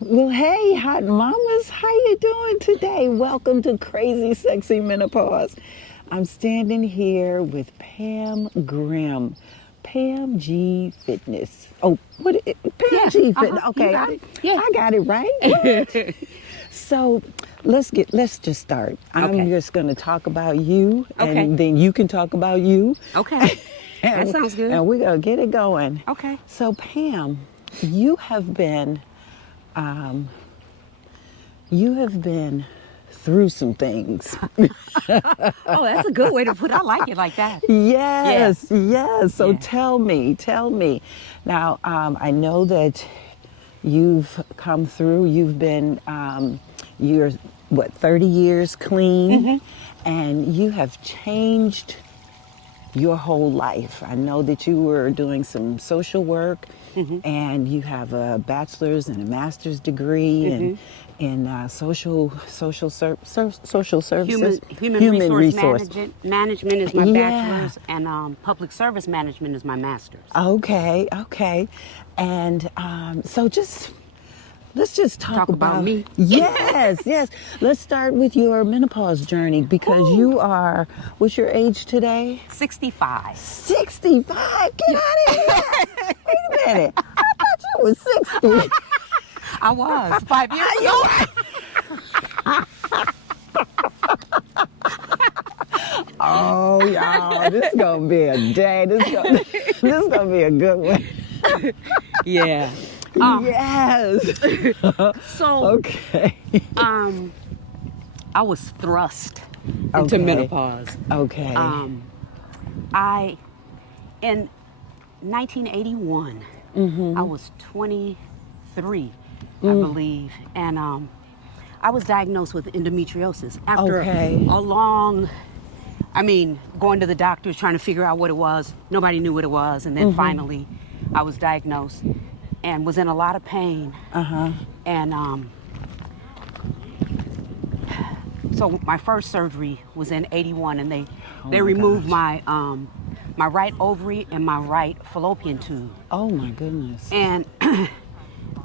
Well, hey, hot mamas, how you doing today? Welcome to Crazy Sexy Menopause. I'm standing here with Pam Grimm, Pam G Fitness. Oh, Pam Yeah, G Fitness. you Okay, got it. Yeah. I got it right. What? So let's just start. I'm Okay. just going to talk about you, Okay. and then you can talk about you, Okay. That and sounds good. and we're gonna get it going. Okay. So Pam, you have been um, you have been through some things. Oh, that's a good way to put it. I like it like that. Yeah. Yes, yes. So Yeah. tell me. Now, I know that you've come through. You've been, you're what, 30 years clean, and you have changed your whole life. I know that you were doing some social work, and you have a bachelor's and a master's degree in social services, Human resource resource. management is my Yeah. bachelor's, and public service management is my master's. Okay. And so let's just talk Talk about about, me. yes. Let's start with your menopause journey because Woo. you are, what's your age today? 65. 65. Get out of here. Wait a minute. I thought you was 60. I was 5 years ago. Oh, y'all, this is gonna be a day. This is gonna be a good one. Yeah. Yes. So, Okay. I was thrust into Okay. menopause. Okay. I in 1981, I was 23, I believe, and I was diagnosed with endometriosis after Okay. a long, going to the doctors trying to figure out what it was. Nobody knew what it was, and then finally, I was diagnosed and was in a lot of pain. And so my first surgery was in 81, and they my removed gosh. my right ovary and my right fallopian tube. Oh my goodness. And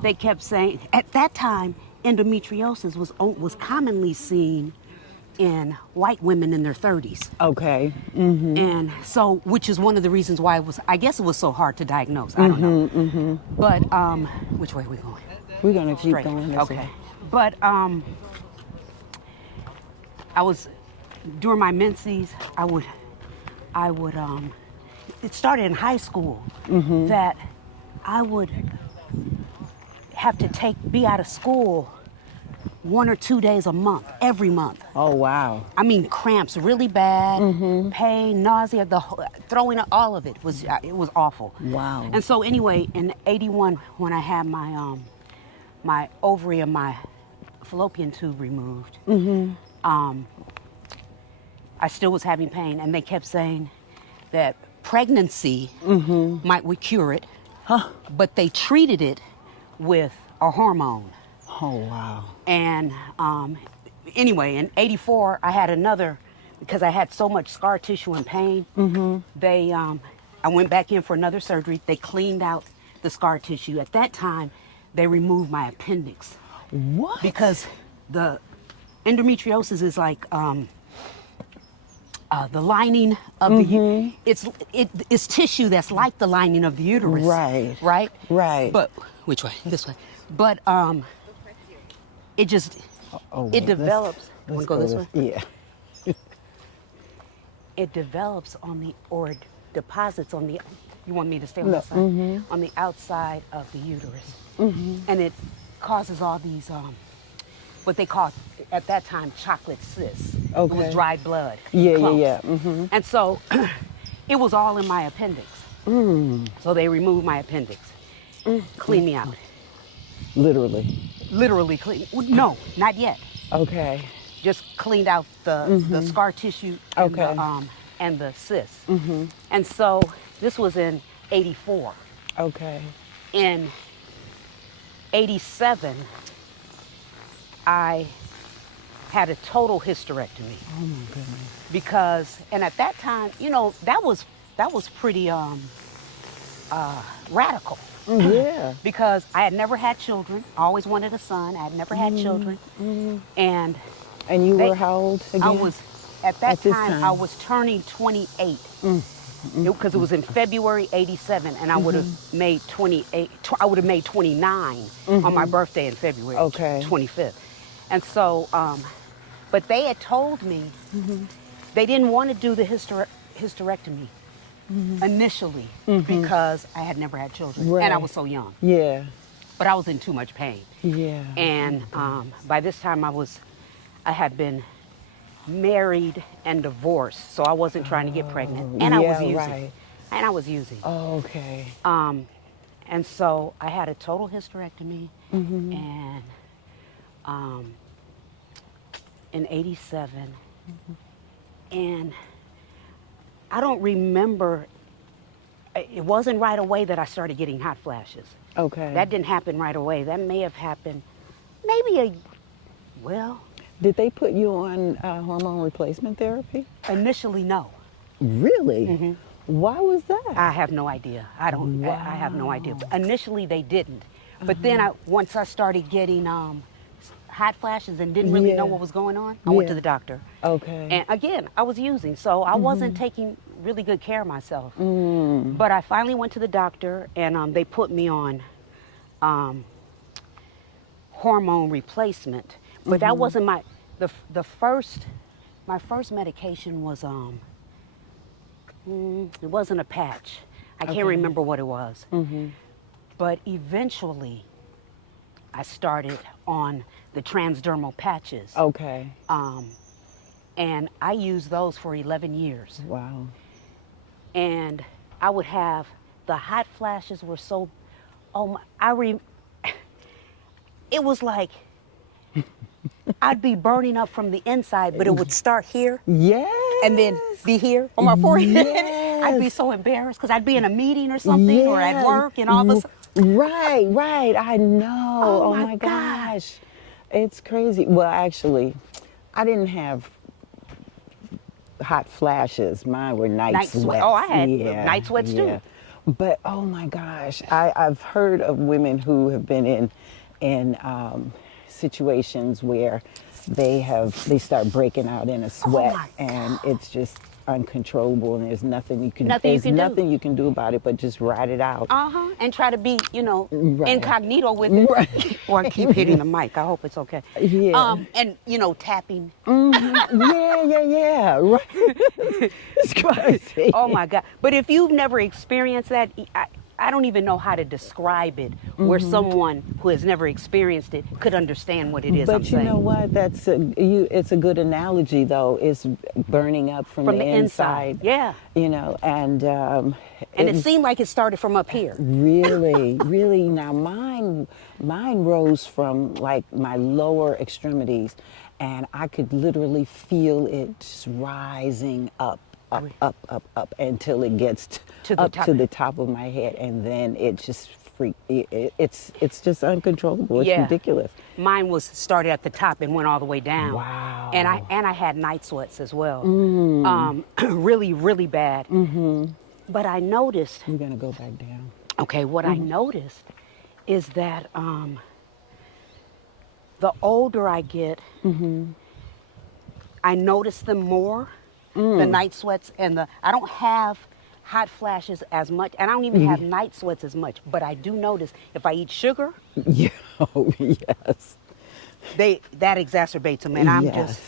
they kept saying at that time endometriosis was commonly seen in white women in their 30s. Okay. And so, which is one of the reasons why I guess it was so hard to diagnose. I don't know. But which way are we going? We're gonna keep Straight. going this Okay. way. But I was during my menses. I would. It started in high school that I would have to be out of school 1 or 2 days a month, every month. Oh wow. Cramps really bad, pain, nausea, throwing up, all of it was awful. Wow. And so anyway, in 81, when I had my ovary and my fallopian tube removed, I still was having pain, and they kept saying that pregnancy might would cure it, but they treated it with a hormone. Oh wow. And anyway, in 84, I had another, because I had so much scar tissue and pain. I went back in for another surgery. They cleaned out the scar tissue. At that time, they removed my appendix. What? Because the endometriosis is like the lining of the it's tissue that's like the lining of the uterus. Right. But which way? This way. But it just Oh, it develops. You want to go this way? Yeah. It develops or deposits on the. You want me to stay on this side? On the outside of the uterus, and it causes all these what they call at that time chocolate cysts. It Okay. was dried blood. Yeah. Clumps. And so it was all in my appendix. So they removed my appendix, cleaned me out. Literally clean. No, not yet. Okay. Just cleaned out the scar tissue and, Okay. and the cysts. And so this was in 84. Okay. In 87, I had a total hysterectomy. Oh my goodness. Because, and at that time, that was pretty radical. Yeah. because I had never had children. I always wanted a son. I had never had children. And And you were they, how old I again? was, at that At this time, I time. was turning 28. Because it was in February '87, and I would have made 28. I would have made 29 on my birthday in February Okay. 25th, and so, but they had told me they didn't want to do the hysterectomy initially because I had never had children and I Right. was so young. Yeah. But I was in too much pain, Yeah. and by this time I had been married and divorced, so I wasn't trying to get pregnant, and I was Yeah, using, right. and I was using. Okay. And so I had a total hysterectomy, and in '87, and I don't remember. It wasn't right away that I started getting hot flashes. Okay. That didn't happen right away. That may have happened, maybe well, Did they put you on hormone replacement therapy? initially no. Really? Why was that? I have no idea. I don't. I have no idea. But initially, they didn't. But then, once I started getting hot flashes and didn't really know Yeah. what was going on, I went to Yeah. the doctor. Okay. And again, I was using, so I wasn't taking really good care of myself. But I finally went to the doctor, and they put me on hormone replacement. But that wasn't the first. My first medication was it wasn't a patch. I can't remember what it was. But eventually, I started on the transdermal patches. Okay. And I used those for 11 years. Wow. And I would have, the hot flashes were so, it was like, I'd be burning up from the inside, but it would start here. Yes. And then be here on my forehead. Yes. I'd be so embarrassed because I'd be in a meeting or something or at work and all of a sudden. Right, right. I know. Oh, Oh, my my God. gosh. It's crazy. Well, actually, I didn't have hot flashes. Mine were night sweats. Oh, I had night sweats too. But oh my gosh, I've heard of women who have been in situations where they start breaking out in a sweat, my and it's just uncontrollable, and there's nothing you can do. you can do about it but just ride it out. And try to be, Right. incognito with it. Right. Or I keep hitting the mic. I hope it's okay. Yeah. And, tapping. Yeah. Right. It's crazy. Oh, my God. But if you've never experienced that, I don't even know how to describe it where someone who has never experienced it could understand what it is I'm But you saying. know what? It's a good analogy, though. It's burning up from the inside. Yeah. And And it seemed like it started from up here. really. Now mine rose from like my lower extremities, and I could literally feel it just rising up until it gets To the up top. to the top of my head, and then it just it's just uncontrollable. It's ridiculous. Mine was started at the top and went all the way down. Wow. And I had night sweats as well. Really, really bad. But I noticed, We're gonna go back down. okay, what I noticed is that the older I get, I notice them more, the night sweats I don't have hot flashes as much, and I don't even have night sweats as much, but I do notice if I eat sugar, Yeah. Oh, yes. that exacerbates them, and I'm Yes. just,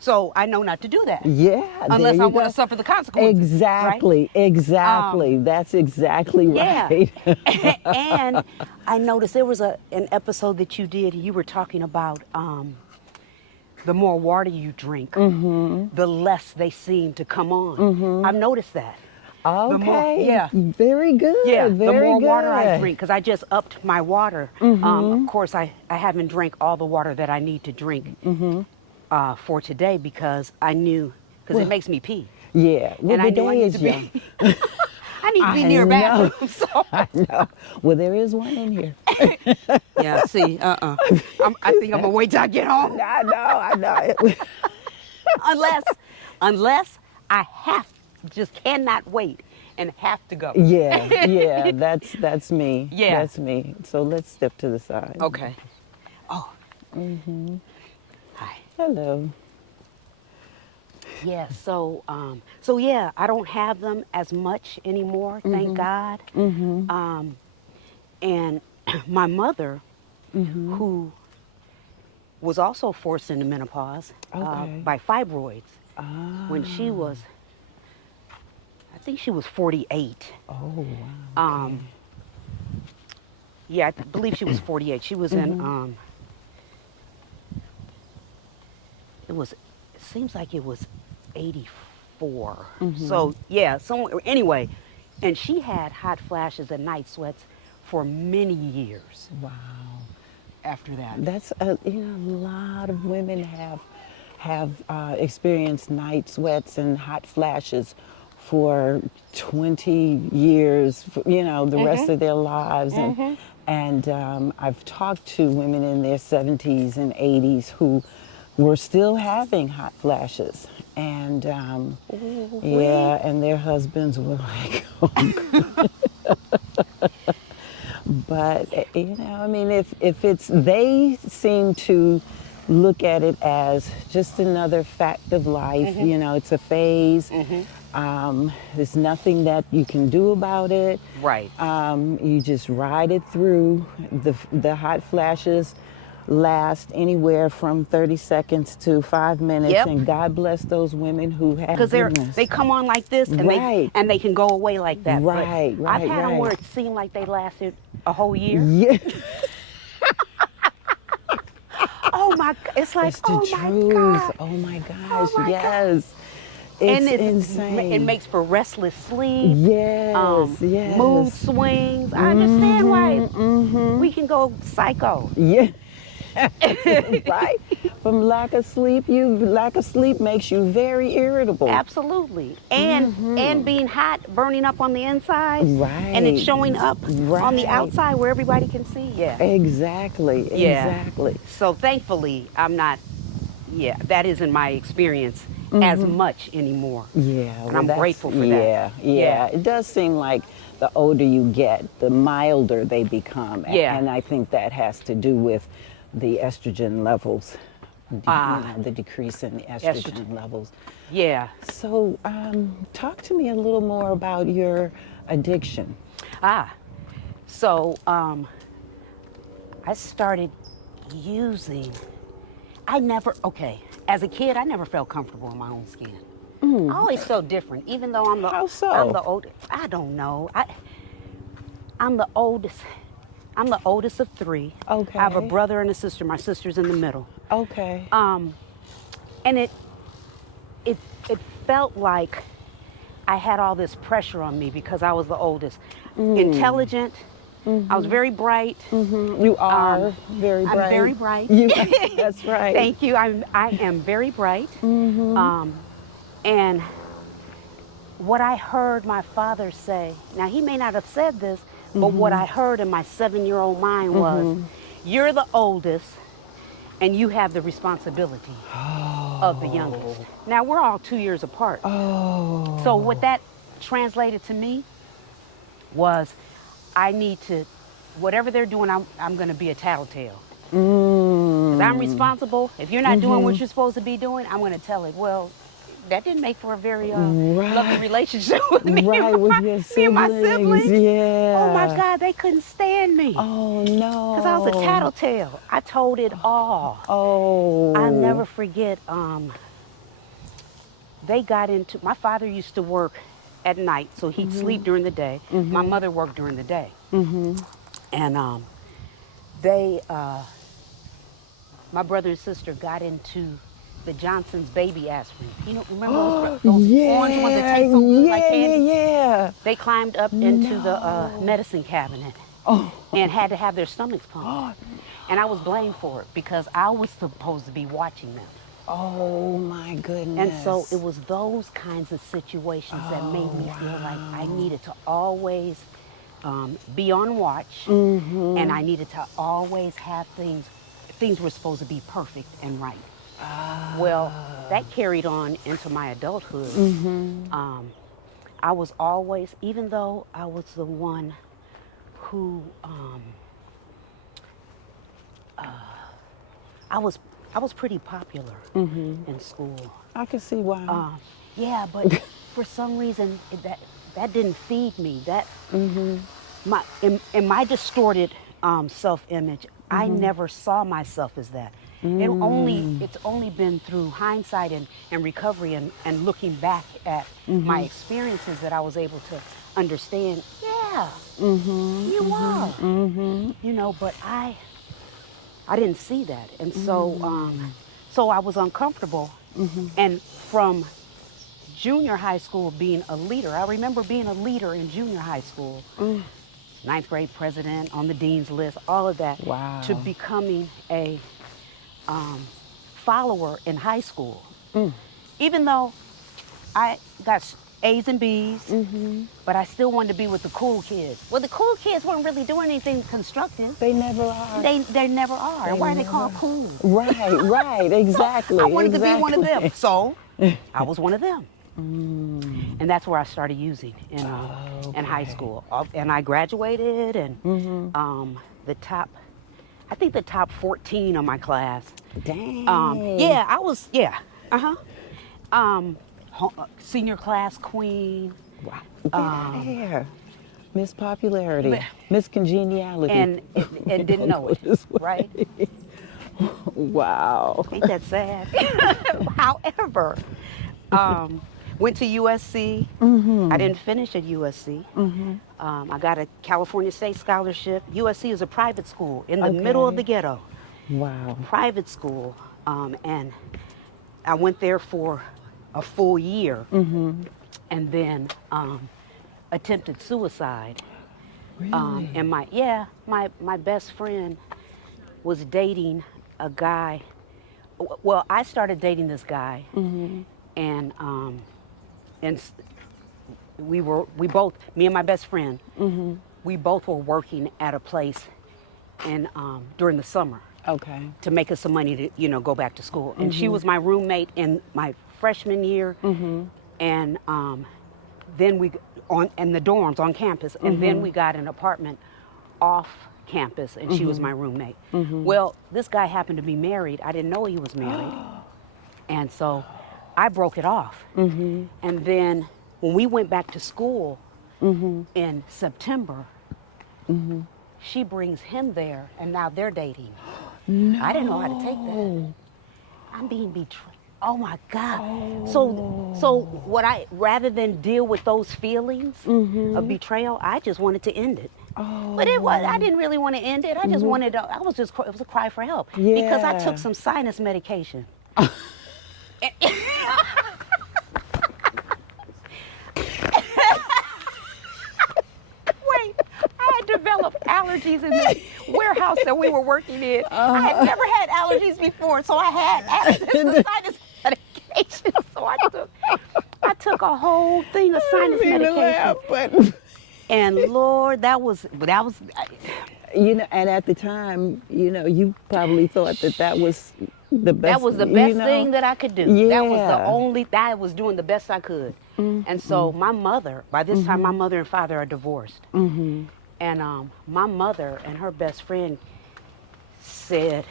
so I know not to do that. Yeah. Unless there I you want go. to suffer the consequences. Exactly. Exactly. That's exactly right. Yeah. And I noticed there was an episode that you did, you were talking about the more water you drink, the less they seem to come on. I've noticed that. Okay. Yeah. Very good. Yeah, Very the more good. water I drink, because I just upped my water. Of course, I haven't drank all the water that I need to drink for today because I knew, because it makes me pee. Yeah. Well, And the I knew I day need is to be, young. I need to be I near a know. bathroom. So. I know. Well, there is one in here. Yeah, see, I think I'm going to wait till I get home. I know. Unless I just cannot wait and have to go. Yeah, yeah, that's me. Yeah. That's me. So let's step to the side. Okay. Oh. Hi. Hello. Yeah. So yeah, I don't have them as much anymore. Thank God. And my mother, who was also forced into menopause Okay. by fibroids when Ah. she was, I think she was 48. Oh, wow. Okay. Yeah, I believe she was 48. She was in, it seems like it was 84. So, yeah, somewhere, anyway. And she had hot flashes and night sweats for many years Wow. after that. That's a lot of women have experienced night sweats and hot flashes for 20 years, the rest of their lives, and I've talked to women in their 70s and 80s who were still having hot flashes, and We, yeah, and their husbands were like, but I mean, if it's they seem to look at it as just another fact of life. It's a phase. There's nothing that you can do about it. right. You just ride it through. The hot flashes last anywhere from 30 seconds to 5 minutes, Yep. and God bless those women who have Because goodness. they come on like this and Right. they can go away like that. Right, But I've right, had them where right. it seemed like they lasted a whole year. Yeah. Oh my! It's like, It's the oh my truth. God, Oh my oh gosh, my God. yes. And It's it insane. makes for restless sleep, Yes, mood yes. swings. I understand why Mm-hmm. we can go psycho. Yeah. Right? From lack of sleep makes you very irritable. Absolutely. And being hot, burning up on the inside, and it's Right. showing up on the Right. outside where everybody can see. Yeah. Exactly. Yeah. Exactly. So thankfully, I'm not, yeah, that isn't my experience as much anymore. Yeah, And well, I'm that's, grateful for that. yeah, Yeah. yeah. It does seem like the older you get, the milder they become. Yeah. And I think that has to do with the estrogen levels, the decrease in the Estrogen. estrogen levels. Yeah. So, talk to me a little more about your addiction. Ah. So I started using, okay, as a kid, I never felt comfortable in my own skin. I always felt different, even though How I'm so? the oldest. I don't know. I'm the oldest. I'm the oldest of three. I have a Okay, brother and a sister. My sister's in the middle. okay. And it it felt like I had all this pressure on me because I was the oldest. Intelligent. I was very bright. You are very I'm bright. very bright. You, that's right. Thank you. I am very bright. And what I heard my father say, now he may not have said this, but what I heard in my 7-year-old mind was, you're the oldest and you have the responsibility of the youngest. Now we're all 2 years apart. Oh. So what that translated to me was I need to, whatever they're doing, I'm going to be a tattletale. Because I'm responsible. If you're not doing what you're supposed to be doing, I'm going to tell it. Well, that didn't make for a very lovely Right. relationship with me, Right, with your me and my siblings. siblings. Oh my Yeah. God, they couldn't stand me. Oh Because I was a no. tattletale. I told it all. I'll Oh. never forget, they got into, my father used to work at night, so he'd sleep during the day. My mother worked during the day. And they, my brother and sister got into the Johnson's baby aspirin. You know, remember those orange ones that Yeah, taste so good like yeah, candy? yeah. They climbed up into the No. medicine cabinet Oh. and had to have their stomachs pumped. And I was blamed for it because I was supposed to be watching them. Oh my And so it goodness. was those kinds of situations that made me feel like I Wow. needed to always be on watch, and I needed to always have things were supposed to be perfect and right. Well, that carried on into my adulthood. I was always, even though I was the one who, I was, I was pretty popular in school. I can see why. Yeah, but for some reason that didn't feed me. That my in my distorted self-image, I never saw myself as that. It's only been through hindsight and recovery and looking back at my experiences that I was able to understand. Yeah, you are. You know, but I didn't see that, and so I was uncomfortable. And from junior high school being a leader, I remember being a leader in junior high school, ninth grade president, on the dean's list, all of that, Wow. to becoming a follower in high school. Even though I got A's and B's, but I still wanted to be with the cool kids. Well, the cool kids weren't really doing anything constructive. They never are. They never are. And why are they called cool? Right, exactly. I wanted to be one of them, so I was one of them. And that's where I started using in high school. And I graduated, and I think the top 14 of my class. Dang. Yeah, I was, yeah, senior class queen. Wow. Yeah. Miss Popularity, Miss Congeniality. And didn't know it, right? Wow. Ain't that sad? However, went to USC. I didn't finish at USC. I got a California State Scholarship. USC is a private school in the middle of the ghetto. Wow. Private school. And I went there for a full year, and then attempted suicide. Really? And my best friend was dating a guy. Well, I started dating this guy, and we both, me and my best friend, we both were working at a place during the summer. Okay. To make us some money to, go back to school. And she was my roommate in my freshman year, and then in the dorms on campus, and then we got an apartment off campus, and she was my roommate. Well, this guy happened to be married. I didn't know he was married, and so I broke it off. And then when we went back to school in September, she brings him there, and now they're dating. No. I didn't know how to take that. I'm being betrayed. Oh my God. So rather than deal with those feelings of betrayal, I just wanted to end it. But I didn't really want to end it. I just wanted to, it was a cry for help. Because I took some sinus medication. Wait, I had developed allergies in the warehouse that we were working in. I had never had allergies before, so I had access to sinus medication. So I took a whole thing of sinus medication. And Lord, that was. And at the time, you probably thought that was the best. That was the best thing that I could do. Yeah. I was doing the best I could. And so my mother, by this time, my mother and father are divorced. And my mother and her best friend said,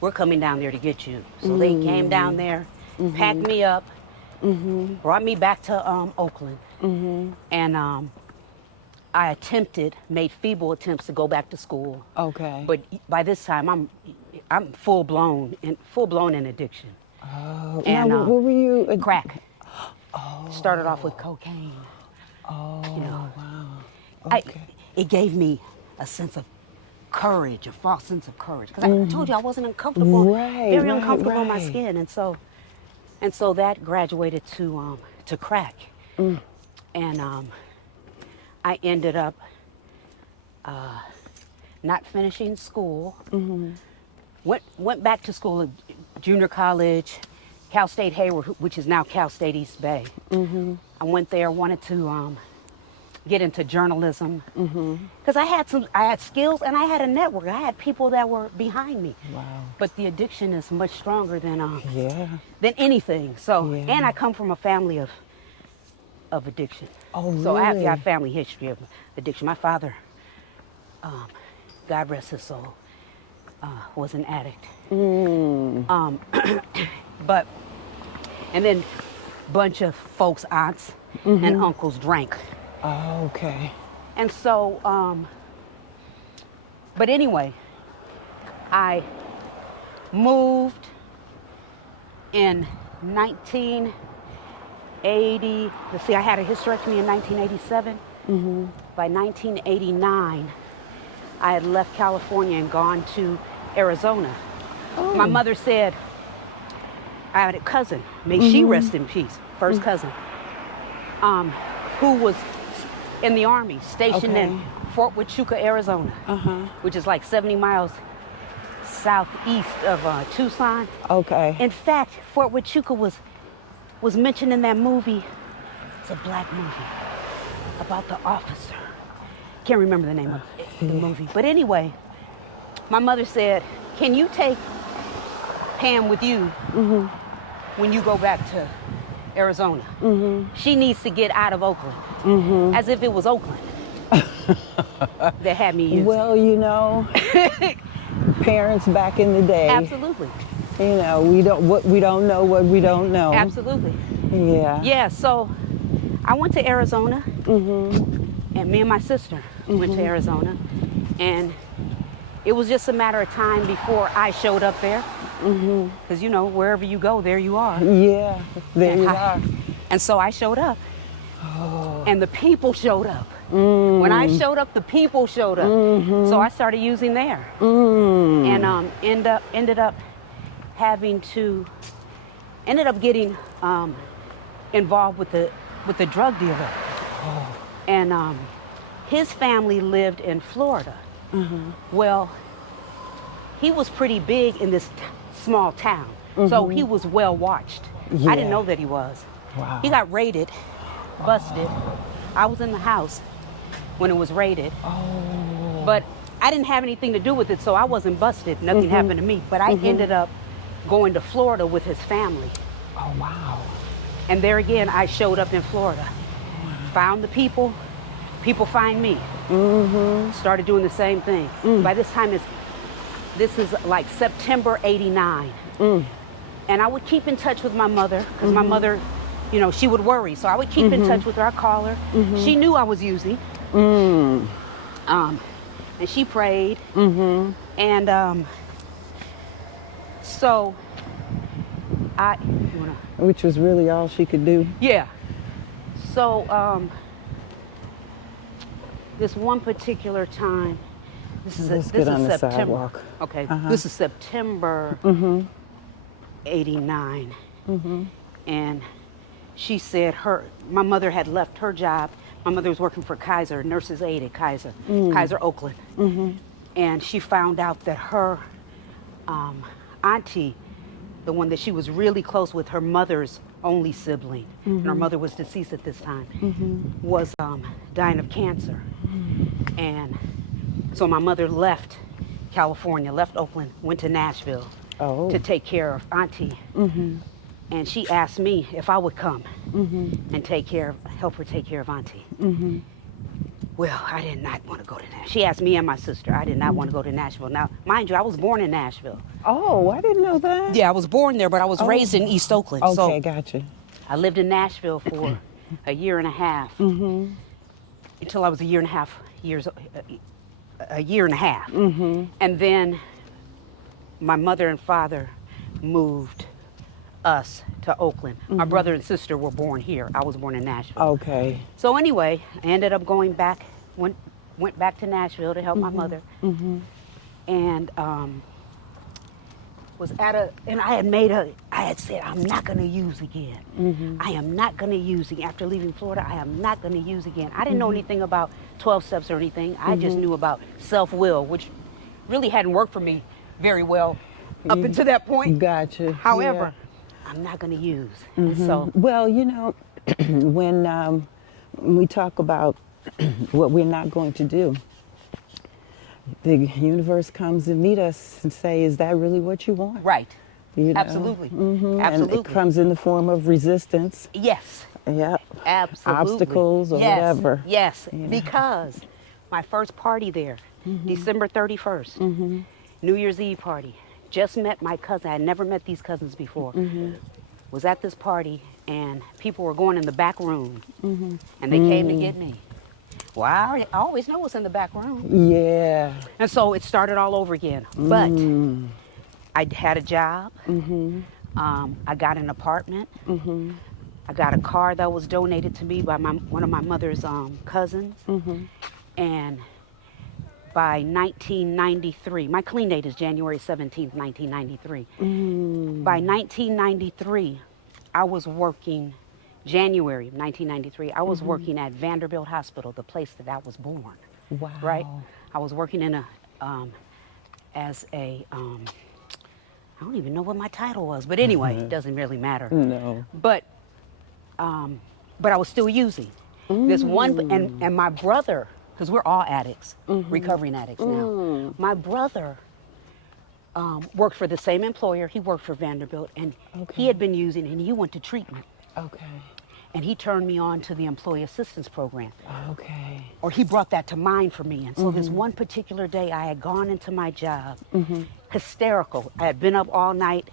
"We're coming down there to get you." So they came down there, packed me up, brought me back to Oakland. And I made feeble attempts to go back to school. Okay. But by this time, I'm full blown in addiction. Oh. And Now, what were you? Crack. Started off with cocaine. Oh. Wow. Okay. It gave me a sense of courage, a false sense of courage, because I told you I wasn't uncomfortable, very uncomfortable in my skin, and so that graduated to crack, and I ended up not finishing school. Went back to school at junior college, Cal State Hayward, which is now Cal State East Bay. I went there, wanted to get into journalism, because I had skills and I had a network. I had people that were behind me. Wow. But the addiction is much stronger than Yeah. anything. So, Yeah. and I come from a family of of addiction. Oh, So I have really? got family history of addiction. My father, God rest his soul, was an addict. But, and then bunch of folks, aunts and uncles drank. Oh, okay. And so, but anyway, I moved in 1980. Let's see, I had a hysterectomy in 1987. By 1989, I had left California and gone to Arizona. My mother said, I had a cousin, may she rest in peace, first cousin, who was in the Army, stationed in Fort Huachuca, Arizona, which is like 70 miles southeast of Tucson. Okay. In fact, Fort Huachuca was mentioned in that movie. It's a black movie about the officer. Can't remember the name of the movie. But anyway, my mother said, can you take Pam with you when you go back to Arizona? She needs to get out of Oakland. As if it was Oakland that had me used. Well, you know, parents back in the day. Absolutely. You know, we don't know what we don't know. Absolutely. Yeah. Yeah, so I went to Arizona, and me and my sister went to Arizona, and it was just a matter of time before I showed up there. Because, you know, wherever you go, there you are. Yeah, there you are. And so I showed up, and the people showed up. When I showed up, the people showed up. So I started using there, and ended up getting involved with the drug dealer. And his family lived in Florida. Well, he was pretty big in this small town, so he was well watched. I didn't know that he was. Wow. He got raided, busted. I was in the house when it was raided. But I didn't have anything to do with it, so I wasn't busted. Nothing happened to me. But I ended up going to Florida with his family. Oh, wow. And there again, I showed up in Florida. Found the people find me. Started doing the same thing. By this time, this is like September '89. And I would keep in touch with my mother, because my mother, you know, she would worry. So I would keep in touch with her. I'd call her. She knew I was using. And she prayed. And so Which was really all she could do. yeah. So this one particular time, this is September. Sidewalk. Okay, this is September '89, and she said my mother had left her job. My mother was working for Kaiser, nurse's aide at Kaiser, Kaiser Oakland, and she found out that her auntie, the one that she was really close with, her mother's only sibling, and her mother was deceased at this time, was dying of cancer. And so my mother left California, left Oakland, went to Nashville to take care of auntie. And she asked me if I would come and help her take care of auntie. Well, I did not want to go to Nashville. She asked me and my sister. I did not want to go to Nashville. Now, mind you, I was born in Nashville. Oh, I didn't know that. Yeah, I was born there, but I was raised in East Oakland. Okay, So gotcha. I lived in Nashville for a year and a half until I was a year and a half. And then my mother and father moved us to Oakland. My brother and sister were born here. I was born in Nashville. Okay. So anyway, I ended up going back, went back to Nashville to help my mother. And I had said, I'm not gonna use again. I am not gonna use again. After leaving Florida, I am not gonna use again. I didn't know anything about 12 steps or anything. I just knew about self-will, which really hadn't worked for me very well up until that point. Gotcha. However, I'm not gonna use. And so, Well, you know, when we talk about what we're not going to do, the universe comes to meet us and say, is that really what you want? right. You know? Absolutely. And Absolutely. it comes in the form of resistance. Yes. Yep. Absolutely. Obstacles or Yes, whatever. yes, You know. because my first party there, December 31st, New Year's Eve party, just met my cousin. I had never met these cousins before. Was at this party, and people were going in the back room, and they came to get me. Well, I always know what's in the back room. Yeah. And so it started all over again. But I had a job. I got an apartment. I got a car that was donated to me by one of my mother's cousins. And by 1993, my clean date is January 17th, 1993. By 1993, I was working, January of 1993, I was working at Vanderbilt Hospital, the place that I was born. Wow. Right? I was working in as a, I don't even know what my title was, but anyway, it doesn't really matter. No. But I was still using this one, and my brother, because we're all addicts, recovering addicts now. My brother worked for the same employer. He worked for Vanderbilt, and he had been using, and he went to treatment. Okay. And he turned me on to the employee assistance program. Okay. Or he brought that to mind for me. And so this one particular day, I had gone into my job, hysterical. I had been up all night,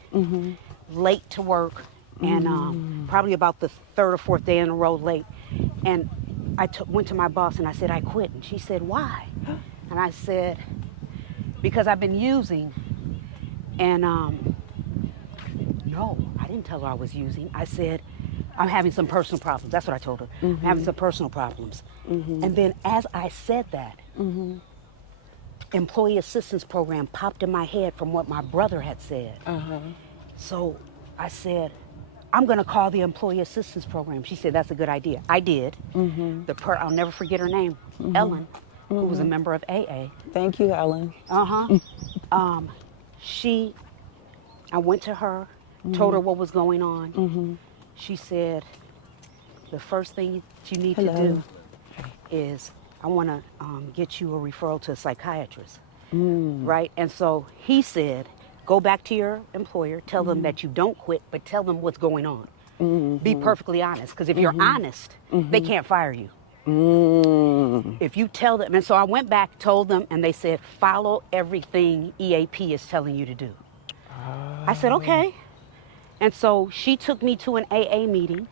late to work, and probably about the third or fourth day in a row late. And I went to my boss and I said, I quit. And she said, why? And I said, because I've been using. And no, I didn't tell her I was using. I said, I'm having some personal problems. That's what I told her. I'm having some personal problems. And then as I said that, employee assistance program popped in my head from what my brother had said. So I said, I'm going to call the employee assistance program. She said, that's a good idea. I did. I'll never forget her name, Ellen, who was a member of AA. Thank you, Ellen. I went to her, told her what was going on. She said, the first thing you need to do is I want to get you a referral to a psychiatrist, right? And so he said, go back to your employer, tell them that you don't quit, but tell them what's going on. Be perfectly honest, because if you're honest, they can't fire you. If you tell them, and so I went back, told them, and they said, follow everything EAP is telling you to do. I said, okay. And so she took me to an AA meeting.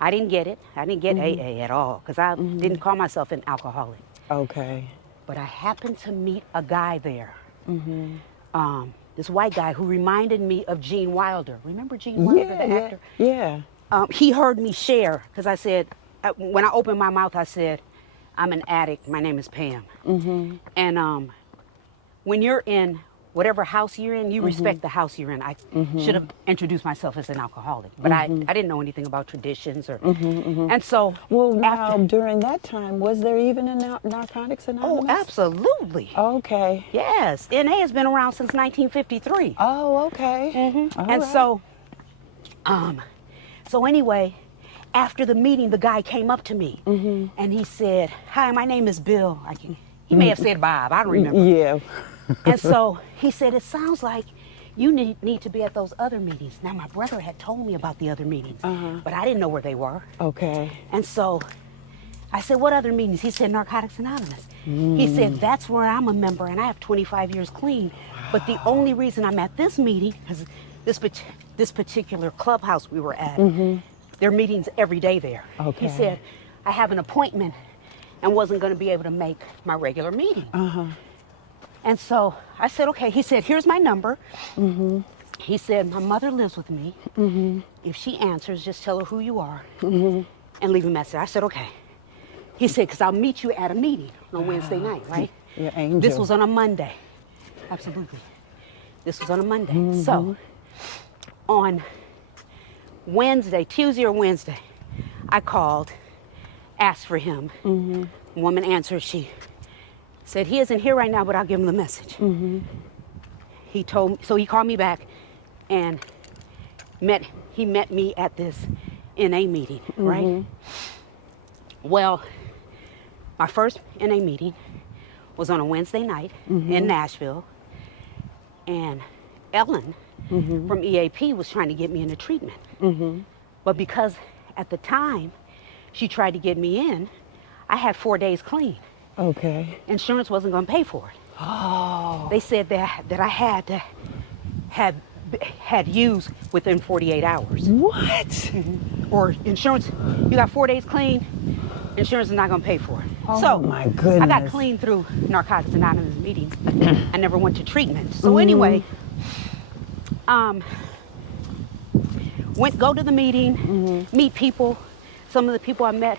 I didn't get it. I didn't get AA at all, because I didn't call myself an alcoholic. Okay. But I happened to meet a guy there, this white guy who reminded me of Gene Wilder. Remember Gene Wilder, the actor? Yeah. He heard me share, because I said, when I opened my mouth, I said, I'm an addict. My name is Pam. And when you're in whatever house you're in, you respect the house you're in. I should have introduced myself as an alcoholic, but I didn't know anything about traditions or. And so, Well, now during that time, was there even a Narcotics Anonymous? oh, absolutely. Okay. Yes, NA has been around since 1953. Oh, okay. All And right. so anyway, after the meeting, the guy came up to me and he said, "Hi, my name is Bill." He may have said Bob. I don't remember. Yeah. And so he said, it sounds like you need to be at those other meetings. Now, my brother had told me about the other meetings, but I didn't know where they were. Okay. And so I said, what other meetings? He said, Narcotics Anonymous. He said, that's where I'm a member, and I have 25 years clean. But the only reason I'm at this meeting is this particular clubhouse we were at. There are meetings every day there. Okay. He said, I have an appointment and wasn't going to be able to make my regular meeting. And so I said, okay. He said, here's my number. He said, my mother lives with me. If she answers, just tell her who you are and leave a message. I said, okay. He said, because I'll meet you at a meeting on Wednesday night, right? Your angel. This was on a Monday. Absolutely. This was on a Monday. So on Wednesday, Tuesday or Wednesday, I called, asked for him. A woman answered. She said, he isn't here right now, but I'll give him the message. He told me, so he called me back and he met me at this NA meeting, right? Well, my first NA meeting was on a Wednesday night in Nashville, and Ellen from EAP was trying to get me into treatment. But because at the time she tried to get me in, I had 4 days clean. Okay. Insurance wasn't going to pay for it. Oh. They said that I had to had used within 48 hours. What? Or insurance, you got 4 days clean, insurance is not going to pay for it. Oh, so my goodness. I got clean through Narcotics Anonymous meetings. I never went to treatment. So anyway, go to the meeting, meet people. Some of the people I met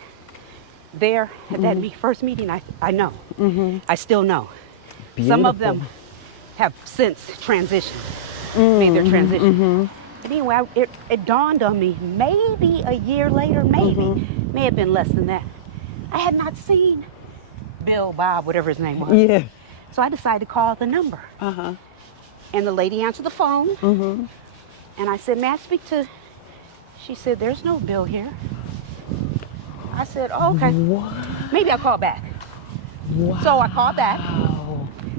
there at that first meeting, I know. I still know. Some of them have since transitioned, made their transition. But anyway, it dawned on me, maybe a year later, may have been less than that. I had not seen Bill, Bob, whatever his name was. Yeah. So I decided to call the number. And the lady answered the phone. And I said, may I speak to... She said, there's no Bill here. I said, oh, okay. What? Maybe I'll call back. Wow. So I called back,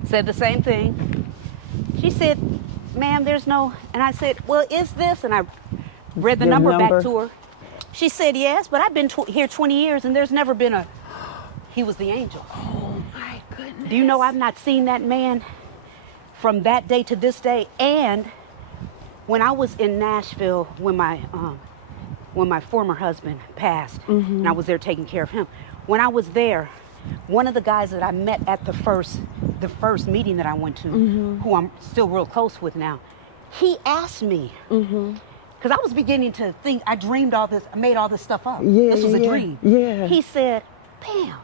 said the same thing. She said, ma'am, there's no... And I said, well, is this? And I read the Your number number? back to her. She said, yes, but I've been here 20 years and there's never been a... He was the angel. Oh, my goodness. Do you know I've not seen that man from that day to this day? And when I was in Nashville, when my former husband passed, and I was there taking care of him, when I was there, one of the guys that I met at the first meeting that I went to, who I'm still real close with now, he asked me, because I was beginning to think, I dreamed all this, I made all this stuff up. Yeah, This was a dream. Yeah. He said, Pam,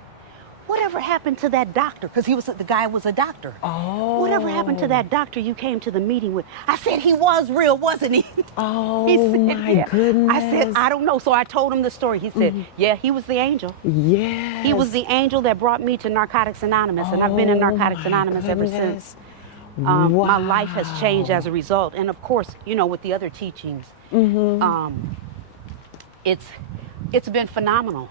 whatever happened to that doctor? Because the guy was a doctor. Oh. Whatever happened to that doctor you came to the meeting with? I said, he was real, wasn't he? Oh, He said, my goodness. I said, I don't know. So I told him the story. He said, yeah, he was the angel. Yes. He was the angel that brought me to Narcotics Anonymous, and I've been in Narcotics Anonymous ever since. My life has changed as a result. And of course, with the other teachings, it's been phenomenal.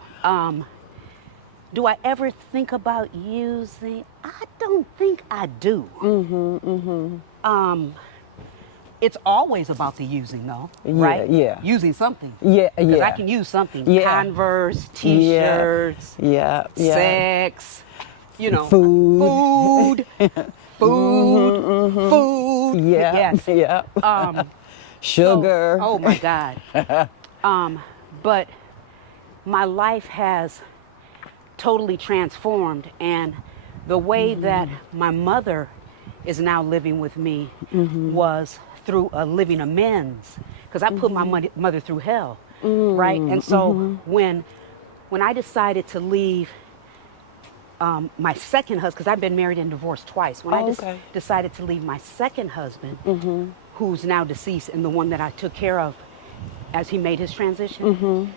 Do I ever think about using? I don't think I do. It's always about the using, though, right? Yeah. Using something. Yeah, Because yeah. I can use something. Yeah. Converse, T-shirts, Yeah. sex, Food. food. Yeah. Yes. Yeah. Sugar. Oh my God. But my life has totally transformed, and the way that my mother is now living with me was through a living amends, because I put my mother through hell, right? And so when I decided to leave my second husband, because I've been married and divorced twice, when I decided to leave my second husband, who's now deceased, and the one that I took care of as he made his transition,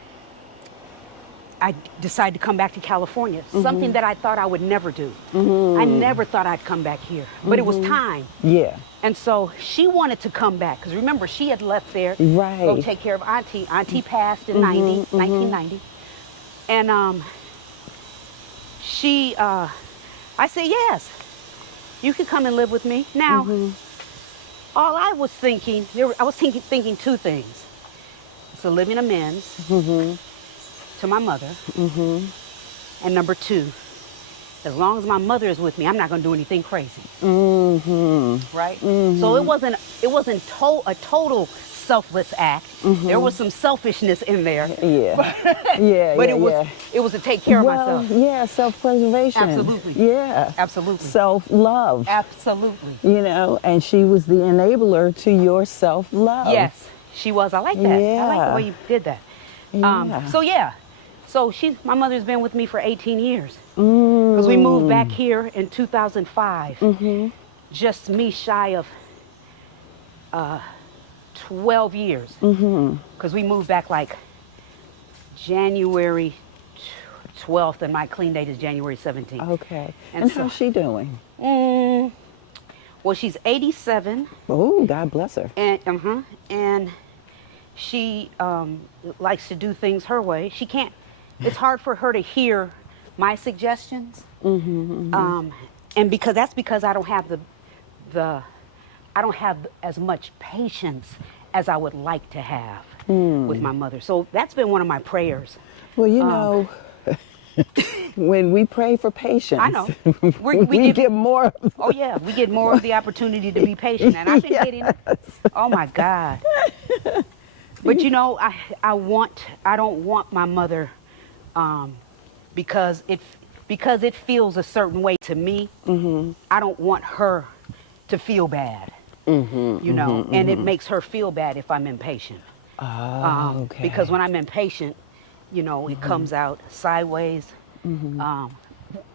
I decided to come back to California, something that I thought I would never do. I never thought I'd come back here, but it was time. Yeah. And so she wanted to come back, because remember, she had left there to go take care of Auntie. Auntie passed in 1990. And I said, yes, you could come and live with me. Now, all I was thinking, thinking two things. It's a living amends to my mother. And number two, as long as my mother is with me, I'm not going to do anything crazy. Right? So it wasn't a total selfless act. There was some selfishness in there. But it was to take care of myself. Yeah, self-preservation. Absolutely. Yeah. Absolutely. Self-love. Absolutely. And she was the enabler to your self-love. Yes, she was. I like that. Yeah. I like the way you did that. So my mother's been with me for 18 years. Because we moved back here in 2005. Just me shy of 12 years. Because we moved back like January 12th, and my clean date is January 17th. Okay. And how's she doing? Well, she's 87. Oh, God bless her. And she likes to do things her way. She can't. It's hard for her to hear my suggestions. And because I don't have I don't have as much patience as I would like to have with my mother. So that's been one of my prayers. Well, you know, when we pray for patience, I know. we get more. Oh yeah, we get more of the opportunity to be patient, and I've been getting. Oh my God. But you know, I don't want my mother, because it feels a certain way to me. I don't want her to feel bad. You know, and it makes her feel bad if I'm impatient. Okay. Because when I'm impatient, you know, it comes out sideways.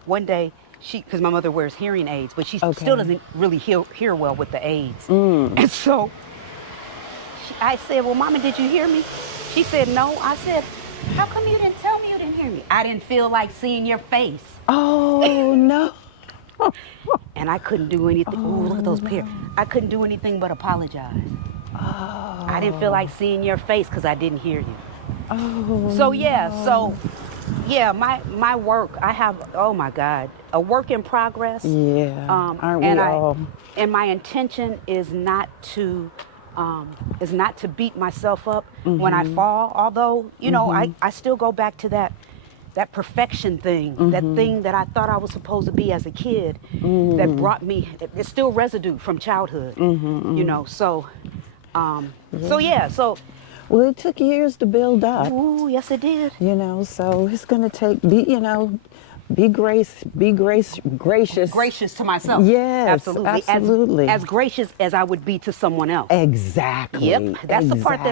One day, because my mother wears hearing aids, but she still doesn't really hear well with the aids. And so I said, well, Mama, did you hear me? She said, no. I said, how come you didn't tell me you didn't hear me? I didn't feel like seeing your face. Oh, no. And I couldn't do anything. Oh, look at those pears. I couldn't do anything but apologize. I didn't feel like seeing your face because I didn't hear you. So yeah, my work, I have, oh my God, a work in progress. Yeah, aren't we and all? And my intention is not to beat myself up when I fall. Although, you know, I still go back to that perfection thing, that thing that I thought I was supposed to be as a kid, that brought me, it's still residue from childhood, you know, so Well, it took years to build up, ooh, yes it did. you know, so it's going to take, be gracious. Gracious to myself. Yes, absolutely. absolutely. As gracious as I would be to someone else. Exactly. Yep, that's the part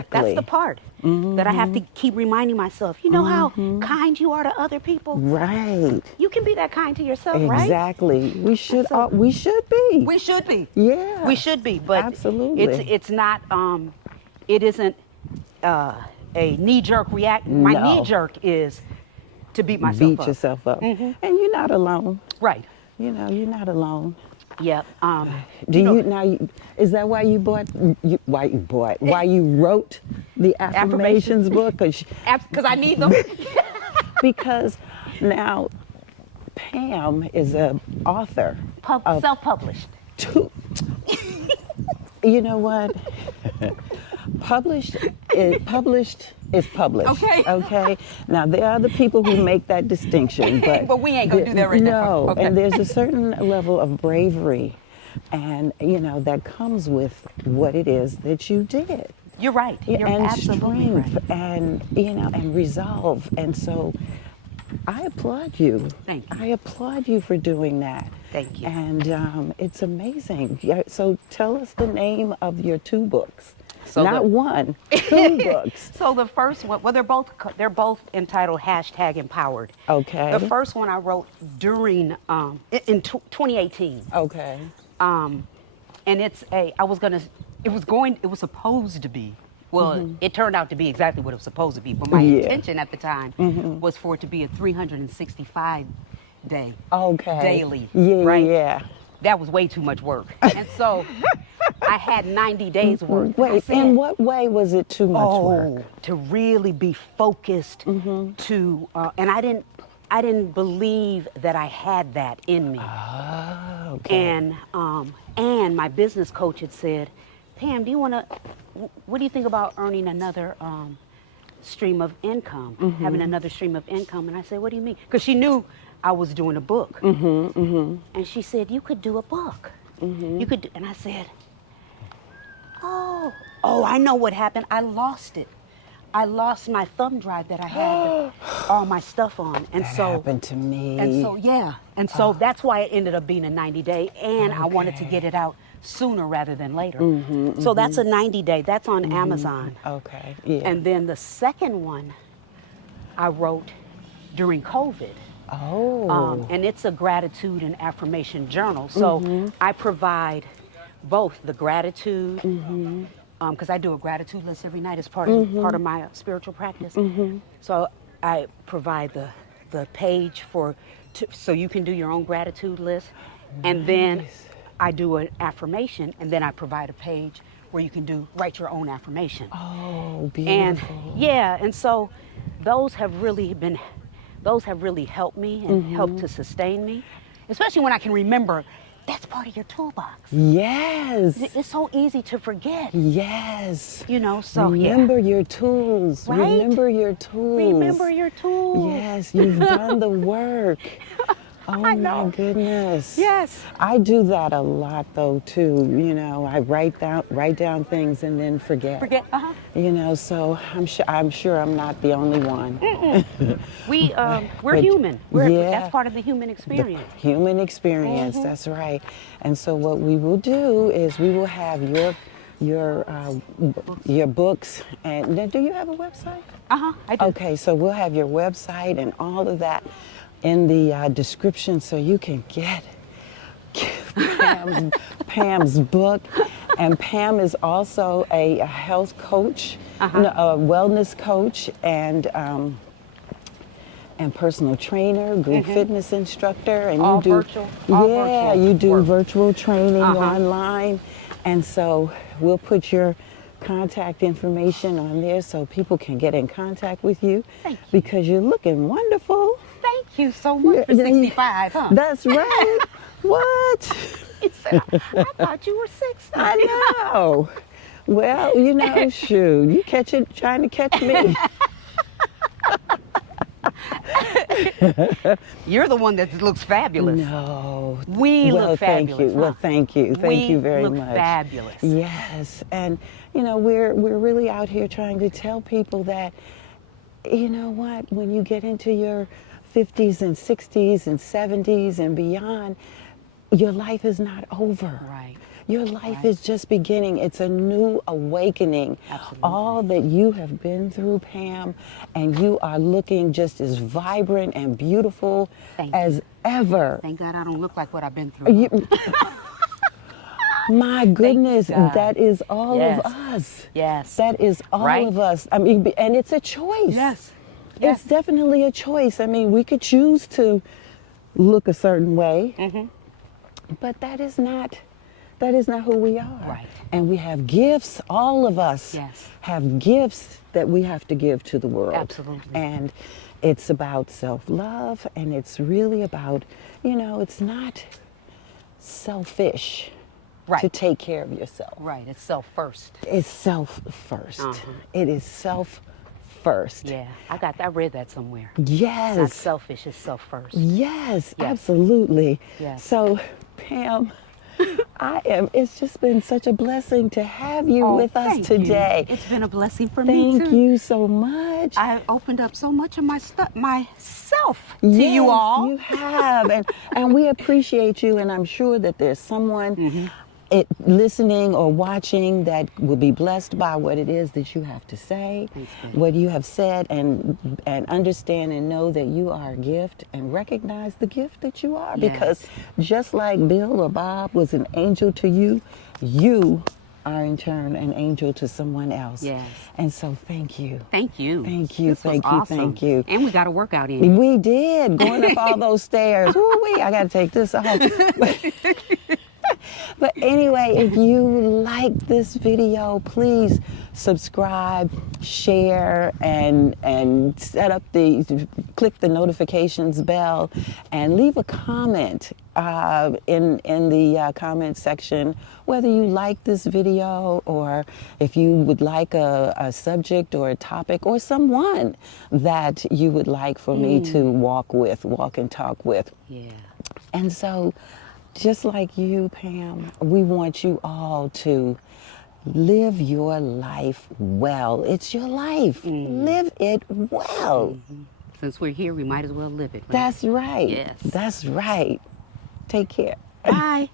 that I have to keep reminding myself. You know how kind you are to other people? Right. You can be that kind to yourself, right? Exactly. We should So- we should be. We should be. Yeah. We should be, but Absolutely. it's not it isn't a knee-jerk reaction. My No. knee-jerk is to beat myself Beat up. yourself up. And you're not alone. Right. You know, you're not alone. Yep. Is that why you why you wrote the affirmations book? Because I need them. Because now Pam is an author. Self-published. You know what? Published is published. Okay. Okay. Now there are the people who make that distinction, but we ain't gonna do that right now. No. Okay. And there's a certain level of bravery, and that comes with what it is that you did. You're right. You're and absolutely strength, right. and and resolve, and so I applaud you. Thank you. I applaud you for doing that. Thank you. And it's amazing. Yeah, so tell us the name of your two books. So Not one, two books. So the first one, well, they're both entitled #Empowered. Okay. The first one I wrote during in 2018. Okay. And it was supposed to be. Well, it turned out to be exactly what it was supposed to be. But my intention at the time was for it to be a 365 day. Okay. Daily. Yeah. Right? Yeah. That was way too much work. And so I had 90 days worth. Wait, in what way was it too much work? To really be focused, to and I didn't believe that I had that in me. Oh, okay. And my business coach had said, Pam, what do you think about earning another stream of income, having another stream of income? And I said, what do you mean? Because she knew I was doing a book. And she said, you could do a book. You could, and I said, oh, I know what happened. I lost it. I lost my thumb drive that I had all my stuff on. And That so happened to me. And so, yeah. And so that's why it ended up being a 90-day. And I wanted to get it out sooner rather than later. So that's a 90-day. That's on Amazon. Okay. Yeah. And then the second one I wrote during COVID. Oh. And it's a gratitude and affirmation journal. So I provide both the gratitude, because I do a gratitude list every night as part of my spiritual practice. So I provide the page so you can do your own gratitude list, and then I do an affirmation, and then I provide a page where you can write your own affirmation. Oh, beautiful. And so those have really helped me and helped to sustain me, especially when I can remember That's part of your toolbox. Yes. It's so easy to forget. Yes. You know, so Remember your tools. Right? Remember your tools. Remember your tools. Yes, you've done the work. Oh I my know. goodness. Yes. I do that a lot though too. You know, I write down things and then forget. Forget. You know, so I'm sure I'm not the only one. We're But human. yeah, That's part of the human the experience. human experience. That's right. And so what we will do is we will have your uh, your books. And now, do you have a website? I do. Okay, so we'll have your website and all of that in the description so you can get Pam's book. And Pam is also a health coach, no, a wellness coach, and personal trainer, group fitness instructor, and All you do virtual, all yeah, virtual you do work. virtual training online, and so we'll put your contact information on there so people can get in contact with you. Thank you. Because you're looking wonderful. Thank you so much for 65, huh? That's right. What? He said, I thought you were 60. I know. Well, you know, shoot, you trying to catch me. You're the one that looks fabulous. No. We Well, look thank fabulous. you. Well, thank you. Thank you very we look much. fabulous. Yes. And, you know, we're really out here trying to tell people that, you know what, when you get into your 50s and 60s and 70s and beyond, your life is not over. Right. Your life is just beginning. It's a new awakening. Absolutely. All that you have been through, Pam, and you are looking just as vibrant and beautiful Thank as you. ever. Thank God I don't look like what I've been through. My goodness, God. that is all Yes. of us. Yes. That is all Right? of us. I mean, and it's a choice. Yes. It's definitely a choice. I mean, we could choose to look a certain way, but that is not who we are. Right. And we have gifts, all of us Yes. have gifts that we have to give to the world. Absolutely. And it's about self-love, and it's really about, you know, it's not selfish Right. to take care of yourself. Right. It's self first. It's self first. It is self first. Yeah. I read that somewhere. Yes. It's not selfish. It's self first. Yes, Yes. absolutely. Yes. So, Pam, it's just been such a blessing to have you with us Thank you. today. It's been a blessing for me Thank too. you so much. I opened up so much of myself to you Yes, all. You have, and we appreciate you, and I'm sure that there's someone listening or watching that will be blessed by what it is that you have to say, what you have said, and understand and know that you are a gift, and recognize the gift that you are. Yes. Because just like Bill or Bob was an angel to you, you are in turn an angel to someone else. Yes. And so thank you. Thank you. Thank you, This was thank you, awesome. thank you. And we got a workout in. We did, going up all those stairs. Ooh-wee, I got to take this off. But anyway, if you like this video, please subscribe, share, and click the notifications bell, and leave a comment in the comment section, whether you like this video, or if you would like a subject or a topic or someone that you would like for me to walk and talk with. Yeah. And so, just like you, Pam, we want you all to live your life well. It's your life. Live it well. Since we're here, we might as well live it. Right? That's right. Yes. That's right. Take care. Bye.